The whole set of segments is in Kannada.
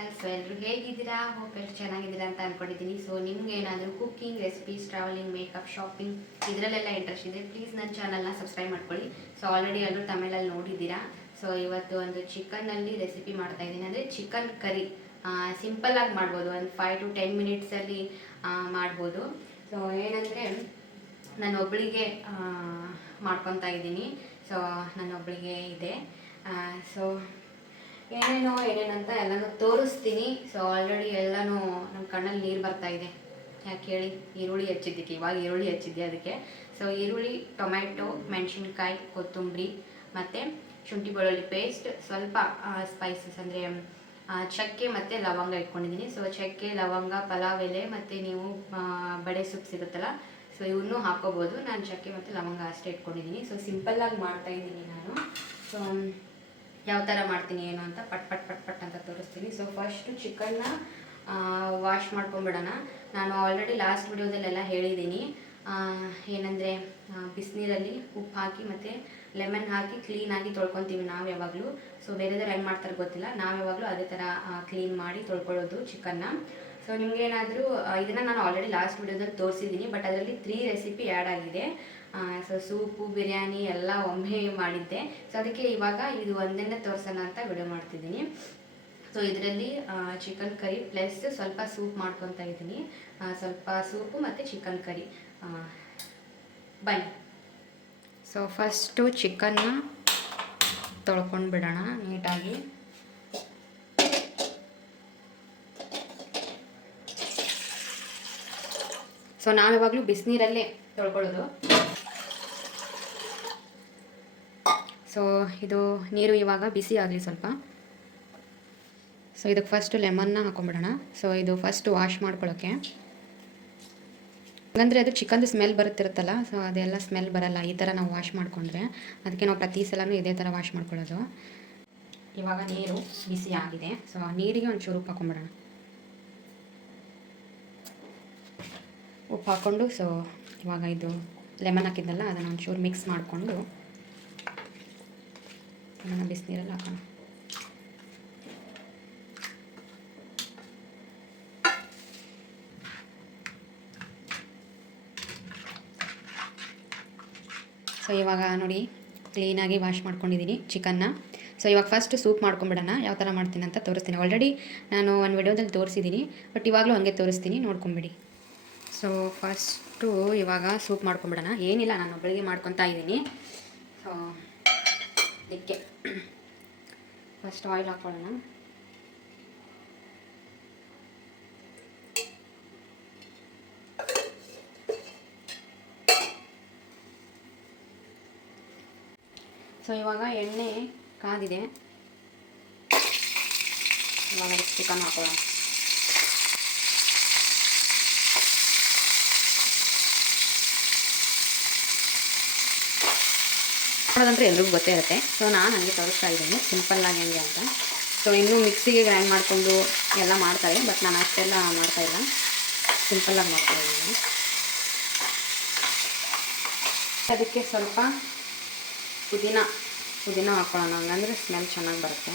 ಚಾನಲ್. ಸೊ ಎಲ್ಲರೂ ಹೇಗಿದ್ದೀರಾ? ಹೋಪ್ ಎಲ್ಲರೂ ಚೆನ್ನಾಗಿದ್ದೀರಾ ಅಂತ ಅಂದ್ಕೊಂಡಿದ್ದೀನಿ. ಸೊ ನಿಮ್ಗೆ ಏನಾದರೂ cooking recipes, travelling, makeup, shopping ಇದರಲ್ಲೆಲ್ಲ ಇಂಟ್ರೆಸ್ಟ್ ಇದೆ, ಪ್ಲೀಸ್ ನನ್ನ ಚಾನಲ್ನ ಸಬ್ಸ್ಕ್ರೈಬ್ ಮಾಡ್ಕೊಳ್ಳಿ. ಸೊ ಆಲ್ರೆಡಿ ಎಲ್ಲರೂ ತಮಿಳಲ್ಲಿ ನೋಡಿದ್ದೀರಾ. ಸೊ ಇವತ್ತು ಒಂದು ಚಿಕನ್ನಲ್ಲಿ ರೆಸಿಪಿ ಮಾಡ್ತಾ ಇದ್ದೀನಿ, ಅಂದರೆ ಚಿಕನ್ ಕರಿ. ಸಿಂಪಲ್ಲಾಗಿ ಮಾಡ್ಬೋದು, ಒಂದು 5 to 10 ಮಿನಿಟ್ಸಲ್ಲಿ ಮಾಡ್ಬೋದು. ಸೊ ಏನಂದರೆ ನಾನು ಒಬ್ಬಳಿಗೆ ಮಾಡ್ಕೊತಾ ಇದ್ದೀನಿ. ಸೊ ನನ್ನೊಬ್ಬಳಿಗೆ ಇದೆ. ಸೊ ಏನೇನಂತ ಎಲ್ಲನೂ ತೋರಿಸ್ತೀನಿ. ಸೊ ಆಲ್ರೆಡಿ ಎಲ್ಲನೂ ನಮ್ಮ ಕಣ್ಣಲ್ಲಿ ನೀರು ಬರ್ತಾ ಇದೆ. ಯಾಕೆ ಹೇಳಿ? ಈರುಳ್ಳಿ ಹೆಚ್ಚಿದ್ದಕ್ಕೆ, ಇವಾಗ ಈರುಳ್ಳಿ ಹೆಚ್ಚಿದ್ದೆ ಅದಕ್ಕೆ. ಸೊ ಈರುಳ್ಳಿ, ಟೊಮ್ಯಾಟೊ, ಮೆಣಸಿನ್ಕಾಯಿ, ಕೊತ್ತಂಬರಿ ಮತ್ತು ಶುಂಠಿ ಬೆಳ್ಳುಳ್ಳಿ ಪೇಸ್ಟ್, ಸ್ವಲ್ಪ ಸ್ಪೈಸಸ್ ಅಂದರೆ ಚಕ್ಕೆ ಮತ್ತು ಲವಂಗ ಇಟ್ಕೊಂಡಿದ್ದೀನಿ. ಸೊ ಚಕ್ಕೆ, ಲವಂಗ, ಪಲಾವ್ ಎಲೆ ಮತ್ತು ನೀವು ಬಡೆ ಸೊಪ್ಪು ಸಿಗುತ್ತಲ್ಲ, ಸೊ ಇವನ್ನೂ ಹಾಕೋಬೋದು. ನಾನು ಚಕ್ಕೆ ಮತ್ತು ಲವಂಗ ಅಷ್ಟೇ ಇಟ್ಕೊಂಡಿದ್ದೀನಿ. ಸೊ ಸಿಂಪಲ್ಲಾಗಿ ಮಾಡ್ತಾಯಿದ್ದೀನಿ ನಾನು. ಸೊ ಯಾವ ಥರ ಮಾಡ್ತೀನಿ ಏನು ಅಂತ ಪಟ್ ಅಂತ ತೋರಿಸ್ತೀನಿ. ಸೊ ಫಸ್ಟು ಚಿಕನ್ನ ವಾಶ್ ಮಾಡ್ಕೊಂಬಿಡೋಣ. ನಾನು ಆಲ್ರೆಡಿ ಲಾಸ್ಟ್ ವಿಡಿಯೋದಲ್ಲೆಲ್ಲ ಹೇಳಿದ್ದೀನಿ, ಏನಂದರೆ ಬಿಸಿನೀರಲ್ಲಿ ಉಪ್ಪು ಹಾಕಿ ಮತ್ತು ಲೆಮನ್ ಹಾಕಿ ಕ್ಲೀನಾಗಿ ತೊಳ್ಕೊತೀವಿ ನಾವು ಯಾವಾಗಲೂ. ಸೊ ಬೇರೆದವ್ರು ಹೆಂಗೆ ಮಾಡ್ತಾರೆ ಗೊತ್ತಿಲ್ಲ, ನಾವು ಯಾವಾಗಲೂ ಅದೇ ಥರ ಕ್ಲೀನ್ ಮಾಡಿ ತೊಳ್ಕೊಳ್ಳೋದು ಚಿಕನ್ನ. ಸೊ ನಿಮಗೇನಾದರೂ ಇದನ್ನು ನಾನು ಆಲ್ರೆಡಿ ಲಾಸ್ಟ್ ವಿಡಿಯೋದಲ್ಲಿ ತೋರಿಸಿದ್ದೀನಿ, ಬಟ್ ಅದರಲ್ಲಿ 3 ರೆಸಿಪಿ ಆ್ಯಡ್ ಆಗಿದೆ. ಸೊ ಸೂಪು, ಬಿರಿಯಾನಿ ಎಲ್ಲ ಒಮ್ಮೆ ಮಾಡಿದ್ದೆ. ಸೊ ಅದಕ್ಕೆ ಇವಾಗ ಇದು ಒಂದನ್ನೇ ತೋರಿಸೋಣ ಅಂತ ವಿಡಿಯೋ ಮಾಡ್ತಿದ್ದೀನಿ. ಸೊ ಇದರಲ್ಲಿ ಚಿಕನ್ ಕರಿ ಪ್ಲಸ್ ಸ್ವಲ್ಪ ಸೂಪ್ ಮಾಡ್ಕೊತಾ ಇದ್ದೀನಿ. ಸ್ವಲ್ಪ ಸೂಪು ಮತ್ತು ಚಿಕನ್ ಕರಿ. ಬನ್ನಿ. ಸೊ ಫಸ್ಟು ಚಿಕನ್ನ ತೊಳ್ಕೊಂಡು ಬಿಡೋಣ ನೀಟಾಗಿ. ಸೊ ನಾವು ಯಾವಾಗಲೂ ಬಿಸಿನೀರಲ್ಲೇ ತೊಳ್ಕೊಳ್ಳೋದು. ಸೊ ಇದು ನೀರು ಇವಾಗ ಬಿಸಿ ಆಗಲಿ ಸ್ವಲ್ಪ. ಸೊ ಇದಕ್ಕೆ ಫಸ್ಟು ಲೆಮನ್ನ ಹಾಕೊಂಡ್ಬಿಡೋಣ. ಸೊ ಇದು ಫಸ್ಟ್ ವಾಶ್ ಮಾಡ್ಕೊಳ್ಳೋಕ್ಕೆ, ಹಾಗಂದರೆ ಅದು ಚಿಕನ್ದು ಸ್ಮೆಲ್ ಬರುತ್ತಿರುತ್ತಲ್ಲ, ಸೊ ಅದೆಲ್ಲ ಸ್ಮೆಲ್ ಬರಲ್ಲ ಈ ಥರ ನಾವು ವಾಶ್ ಮಾಡಿಕೊಂಡ್ರೆ. ಅದಕ್ಕೆ ನಾವು ಪ್ರತಿ ಸಲನೂ ಇದೇ ಥರ ವಾಶ್ ಮಾಡ್ಕೊಳ್ಳೋದು. ಇವಾಗ ನೀರು ಬಿಸಿ ಆಗಿದೆ. ಸೊ ನೀರಿಗೆ ಒಂಚೂರು ಉಪ್ಪು ಹಾಕೊಂಡ್ಬಿಡೋಣ. ಉಪ್ಪು ಹಾಕ್ಕೊಂಡು ಸೊ ಇವಾಗ ಇದು ಲೆಮನ್ ಹಾಕಿದ್ದಲ್ಲ ಅದನ್ನು ಒಂಚೂರು ಮಿಕ್ಸ್ ಮಾಡಿಕೊಂಡು ಅದನ್ನು ಬಿಸಿನೀರಲ್ಲಿ ಹಾಕೋಣ. ಸೊ ಇವಾಗ ನೋಡಿ ಕ್ಲೀನಾಗಿ ವಾಶ್ ಮಾಡ್ಕೊಂಡಿದ್ದೀನಿ ಚಿಕನ್ನ. ಸೊ ಇವಾಗ ಫಸ್ಟ್ ಸೂಪ್ ಮಾಡ್ಕೊಂಬಿಡೋಣ. ಯಾವ ಥರ ಮಾಡ್ತೀನಿ ಅಂತ ತೋರಿಸ್ತೀನಿ. ಆಲ್ರೆಡಿ ನಾನು ಒಂದು ವಿಡಿಯೋದಲ್ಲಿ ತೋರಿಸಿದ್ದೀನಿ, ಬಟ್ ಇವಾಗಲೂ ಹಂಗೆ ತೋರಿಸ್ತೀನಿ, ನೋಡ್ಕೊಂಬಿಡಿ. ಸೊ ಫಸ್ಟು ಇವಾಗ ಸೂಪ್ ಮಾಡ್ಕೊಂಬಿಡೋಣ. ಏನಿಲ್ಲ, ನಾನು ಒಬ್ಬಳಿಗೆ ಮಾಡ್ಕೊತಾ ಇದ್ದೀನಿ. ಸೊ ಅದಕ್ಕೆ ಫಸ್ಟ್ ಆಯಿಲ್ ಹಾಕ್ಕೊಳ್ಳೋಣ. ಸೊ ಇವಾಗ ಎಣ್ಣೆ ಕಾದಿದೆ. ಇವಾಗ ಚಿಕನ್ ಹಾಕೊಳ್ಳೋಣ. ಮಾಡೋದಂದ್ರೆ ಎಲ್ರಿಗೂ ಗೊತ್ತೇ ಇರುತ್ತೆ. ಸೊ ನಾನು ಹಂಗೆ ತೋರಿಸ್ತಾ ಇದ್ದೀನಿ ಸಿಂಪಲ್ಲಾಗಿ ಹೆಂಗೆ ಅಂತ. ಸೊ ಇನ್ನೂ ಮಿಕ್ಸಿಗೆ ಗ್ರೈಂಡ್ ಮಾಡಿಕೊಂಡು ಎಲ್ಲ ಮಾಡ್ತಾರೆ, ಬಟ್ ನಾನು ಅಷ್ಟೆಲ್ಲ ಮಾಡ್ತಾಯಿಲ್ಲ, ಸಿಂಪಲ್ಲಾಗಿ ಮಾಡ್ತಾಯಿದ್ದೀನಿ. ಅದಕ್ಕೆ ಸ್ವಲ್ಪ ಪುದೀನ ಹಾಕೊಳ್ಳೋಣ, ಹಂಗಂದ್ರೆ ಸ್ಮೆಲ್ ಚೆನ್ನಾಗಿ ಬರುತ್ತೆ.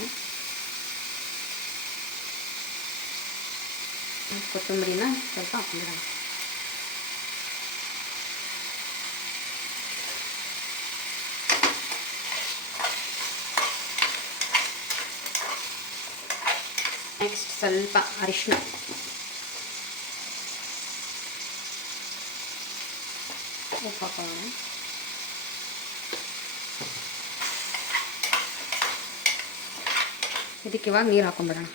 ಕೊತ್ತಂಬರಿನ ಸ್ವಲ್ಪ ಹಾಕ್ಬಿಡೋಣ. ನೆಕ್ಸ್ಟ್ ಸ್ವಲ್ಪ ಅರಿಶಿನ, ಉಪ್ಪು ಹಾಕೋಣ. ಇದಕ್ಕೆ ಇವಾಗ ನೀರು ಹಾಕೊಂಡ್ಬಿಡೋಣ.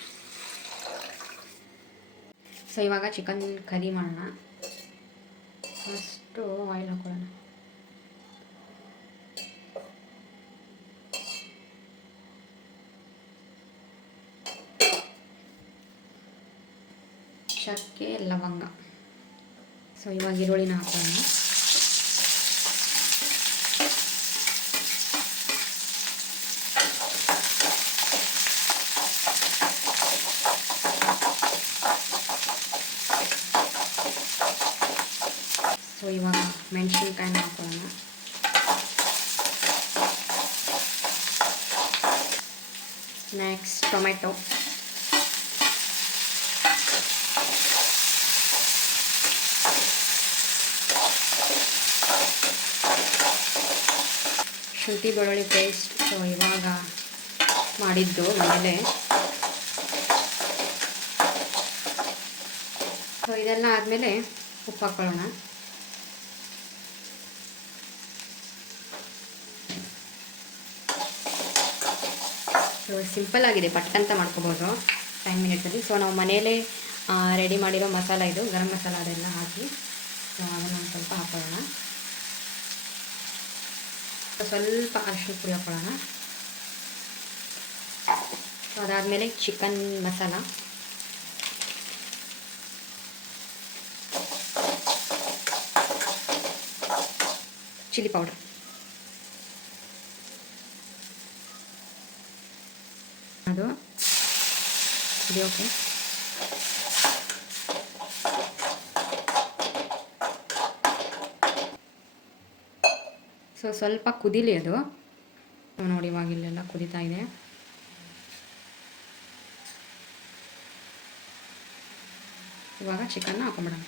ಸೊ ಇವಾಗ ಚಿಕನ್ ಕರಿ ಮಾಡೋಣ. ಫಸ್ಟು ಆಯಿಲ್ ಹಾಕೊಳ್ಳೋಣ. ಚಕ್ಕೆ, ಲವಂಗ. ಸೊ ಇವಾಗ ಈರುಳ್ಳಿನ ಹಾಕೋಣ. ಸೊ ಇವಾಗ ಮೆಣಸಿನ್ಕಾಯಿನ ಹಾಕೋಣ. ನೆಕ್ಸ್ಟ್ ಟೊಮೆಟೊ, ಶುಂಠಿ ಬೆಳ್ಳುಳ್ಳಿ ಪೇಸ್ಟ್. ಸೊ ಇವಾಗ ಮಾಡಿದ್ದು ಮನೇಲೆ. ಸೊ ಇದೆಲ್ಲ ಆದಮೇಲೆ ಉಪ್ಪು ಹಾಕ್ಕೊಳ್ಳೋಣ. ಸೊ ಸಿಂಪಲ್ ಆಗಿದೆ, ಪಟ್ಟಂತ ಮಾಡ್ಕೋಬೋದು 10 ಮಿನಿಟ್ಸಲ್ಲಿ. ಸೊ ನಾವು ಮನೇಲೇ ರೆಡಿ ಮಾಡಿರೋ ಮಸಾಲ ಇದು, ಗರಂ ಮಸಾಲ ಅದೆಲ್ಲ ಹಾಕಿ ಸೊ ಅದನ್ನು ಒಂದು ಸ್ವಲ್ಪ ಹಾಕ್ಕೊಳ್ಳೋಣ. ಸ್ವಲ್ಪ ಅರಿಶಿನ ಪುಡಿ ಹಾಕ್ಕೊಳ್ಳೋಣ. ಸೊ ಅದಾದಮೇಲೆ ಚಿಕನ್ ಮಸಾಲ, ಚಿಲ್ಲಿ ಪೌಡರ್, ಅದು ಓಕೆ. ಸೊ ಸ್ವಲ್ಪ ಕುದೀಲಿ ಅದು. ನೋಡಿ ಇವಾಗ ಇಲ್ಲೆಲ್ಲ ಕುದೀತಾ ಇದೆ. ಇವಾಗ ಚಿಕನ್ನ ಹಾಕೊಂಬಿಡೋಣ.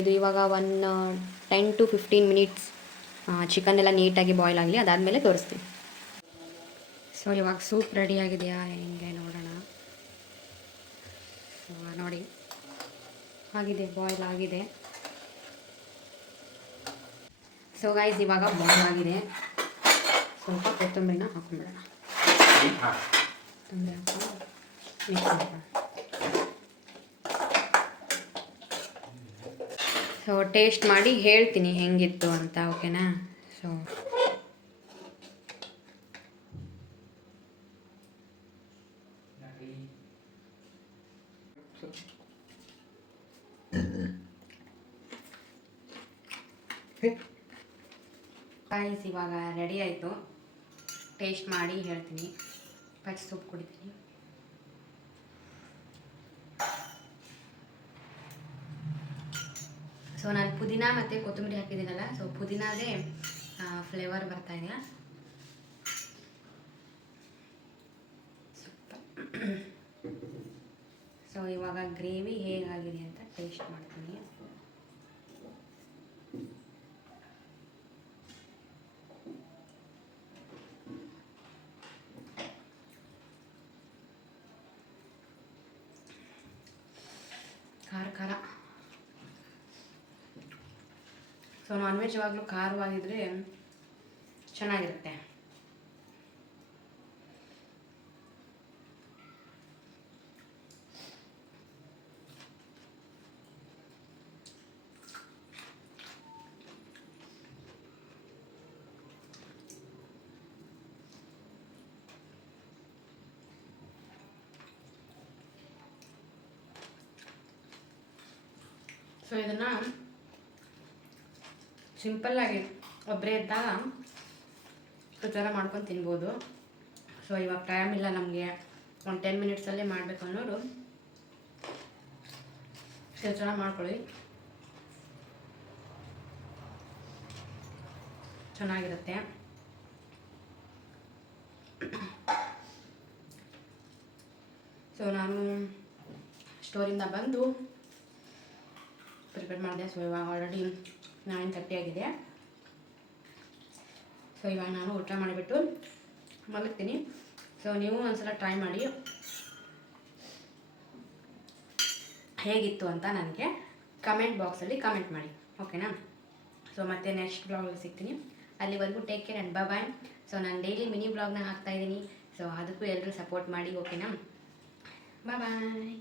ಇದು ಇವಾಗ 10 to 15 ಮಿನಿಟ್ಸ್ ಚಿಕನ್ ಎಲ್ಲ ನೀಟಾಗಿ ಬಾಯ್ಲ್ ಆಗಲಿ, ಅದಾದಮೇಲೆ ತೋರಿಸ್ತೀನಿ. ಸೊ ಇವಾಗ ಸೂಪ್ ರೆಡಿ ಆಗಿದೆಯಾ ಹೆಂಗೆ ನೋಡೋಣ. ಸೊ ನೋಡಿ ಆಗಿದೆ, ಬಾಯ್ಲ್ ಆಗಿದೆ. ಸೊ ಗೈಸ್ ಇವಾಗ ಬಾಯ್ಲ್ ಆಗಿದೆ. ಸ್ವಲ್ಪ ಕೊತ್ತಂಬರಿನ ಹಾಕೊಂಡ್ಬಿಡೋಣ. ಕೊತ್ತಂಬರಿ ಹಾಕೊಂಡು ಮಿಕ್ಸ್ ಮಾಡೋಣ. ಸೊ ಟೇಸ್ಟ್ ಮಾಡಿ ಹೇಳ್ತೀನಿ ಹೆಂಗಿತ್ತು ಅಂತ, ಓಕೆನಾ. ಸೊ ಗೈಸ್ ಇವಾಗ ರೆಡಿ ಆಯಿತು. ಟೇಸ್ಟ್ ಮಾಡಿ ಹೇಳ್ತೀನಿ. ಫಸ್ಟ್ ಸೂಪ್ ಕುಡಿತೀನಿ. ಸೊ ನಾನು ಪುದೀನ ಮತ್ತು ಕೊತ್ತಂಬರಿ ಹಾಕಿದ್ದೀನಲ್ಲ, ಸೊ ಪುದೀನದೇ ಫ್ಲೇವರ್ ಬರ್ತಾ ಇದೆ. ಸೊ ಇವಾಗ ಗ್ರೇವಿ ಹೇಗಾಗಿದೆ ಅಂತ ಟೇಸ್ಟ್ ಮಾಡ್ತೀನಿ. ಖಾರ ಖಾರ. ಸೊ ನಾನ್ ವೆಜ್ ಯಾವಾಗಲೂ ಖಾರವಾಗಿದ್ದರೆ ಚೆನ್ನಾಗಿರುತ್ತೆ. ಸೊ ಇದನ್ನು ಸಿಂಪಲ್ಲಾಗಿ ಒಬ್ಬರೇ ಇದ್ದಾಗ ಈ ಥರ ಮಾಡ್ಕೊಂಡು ತಿನ್ಬೋದು. ಸೊ ಇವಾಗ ಟೈಮ್ ಇಲ್ಲ ನಮಗೆ, ಒಂದು 10 ಮಿನಿಟ್ಸಲ್ಲೇ ಮಾಡಬೇಕು ಅನ್ನೋರು ಈ ಥರ ಮಾಡ್ಕೊಳ್ಳಿ, ಚೆನ್ನಾಗಿರುತ್ತೆ. ಸೊ ನಾನು ಸ್ಟೋರಿಂದ ಬಂದು ಪ್ರಿಪೇರ್ ಮಾಡಿದೆ. ಸೊ ಇವಾಗ ಆಲ್ರೆಡಿ 9:30 ಆಗಿದೆ. ಸೊ ಇವಾಗ ನಾನು ಊಟ ಮಾಡಿಬಿಟ್ಟು ಮಲಗ್ತೀನಿ. ಸೊ ನೀವು ಒಂದ್ಸಲ ಟ್ರೈ ಮಾಡಿ ಹೇಗಿತ್ತು ಅಂತ ನನಗೆ ಕಮೆಂಟ್ ಬಾಕ್ಸಲ್ಲಿ ಕಮೆಂಟ್ ಮಾಡಿ, ಓಕೆನಾ. ಸೊ ಮತ್ತೆ ನೆಕ್ಸ್ಟ್ ಬ್ಲಾಗಲ್ಲಿ ಸಿಗ್ತೀನಿ. ಅಲ್ಲಿವರೆಗೂ take care and bye. So ನಾನು ಡೈಲಿ ಮಿನಿ ಬ್ಲಾಗ್ನ ಹಾಕ್ತಾಯಿದ್ದೀನಿ. ಸೊ ಅದಕ್ಕೂ ಎಲ್ಲರೂ ಸಪೋರ್ಟ್ ಮಾಡಿ, ಓಕೆನಾ. ಬಾಯ್.